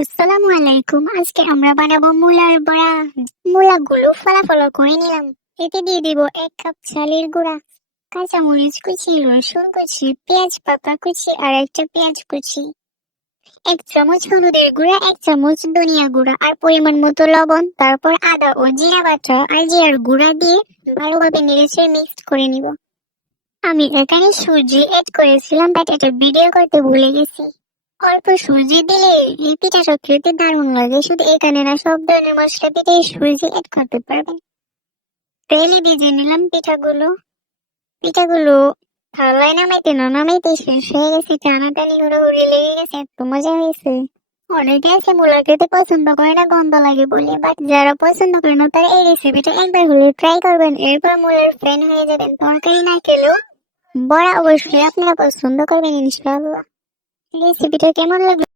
আসসালামু আলাইকুম। আজকে আমরা বানাবো মুলার বড়া। মুলাগুলো ফালা করে নিলাম। এতে দিয়ে দিব 1 কাপ চালের গুঁড়া, কাঁচামরিচ কুচি, রসুন কুচি, পেঁয়াজ পাতা কুচি আর একটা পেঁয়াজ কুচি, 1 চামচ হলুদের গুঁড়া, 1 চামচ ধনিয়া গুঁড়া আর পরিমাণ মতো লবণ। তারপর আদা ও জিরা বাটা আর জিরার গুঁড়া দিয়ে ভালোভাবে নেড়েচেড়ে মিক্সড করে নিব। আমি এখানে সুজি এড করেছিলাম, বাট এটা ভিডিও করতে ভুলে গেছি। অল্প সুজি দিলে এই পিঠাটা খেতে দারুণ লাগে। শুধু এখানে না, সব ধরনের মশলা পিঠায় সুজি এড করতে পারবেন। তেলে ভেজে নিলাম পিঠাগুলো। পিঠাগুলো থালায় নামাইতে না নামাইতে শেষ হয়ে গেছে, টানাটানি হুড়োহুড়ি লেগে গেছে, এত মজা হয়েছে। অনেকে আছে মূলা খেতে পছন্দ করে না, গন্ধ লাগে বলে, বাট যারা পছন্দ করে না তারা এই রেসিপিটা একবার হলে ট্রাই করবেন, এরপর মূলার ফ্যান হয়ে যাবেন। তরকারি না খেলেও বড়া অবশ্যই আপনারা পছন্দ করবেন ইনশাআল্লাহ। রেসিপিটা কেমন লাগলো?